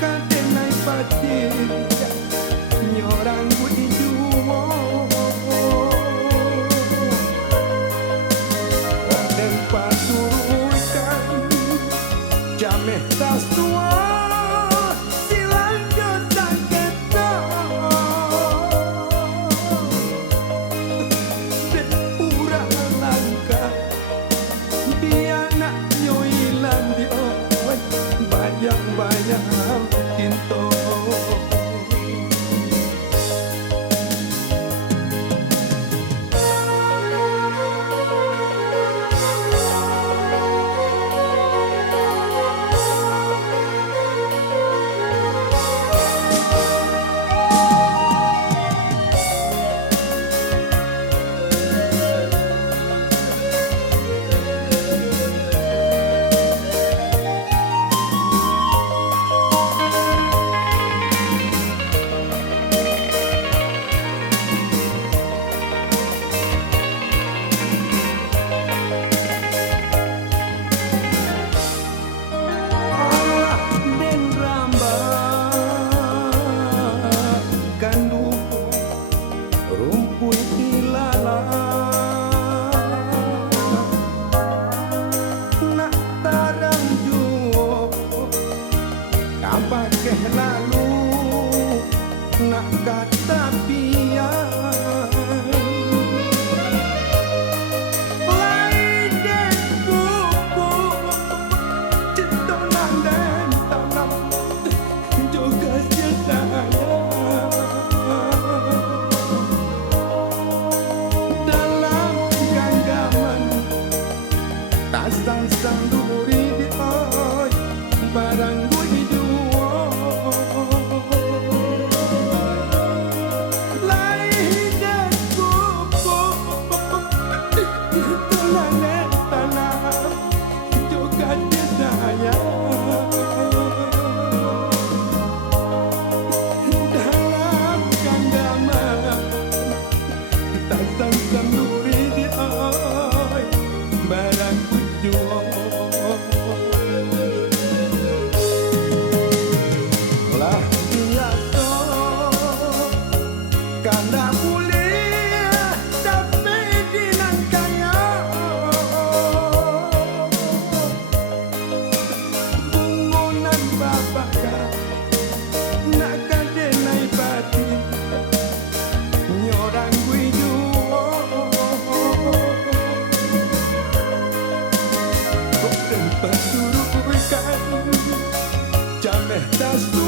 kadenai pati nyorang iduo dan pasurukan jameh tas tua silang dosa kita dan pura langkah bianak nyoilan di banyak kinto Tasansam Duri di oi barang gue hidup lain dan kupu tanah tanah juga desanya dalam genggaman Tasansam Duri di oi barang lah biasa karena boleh tapi dinangkanya bungunan babaka nak kadenai pati nyorang gue juo kok tempat suruhkan jameh tas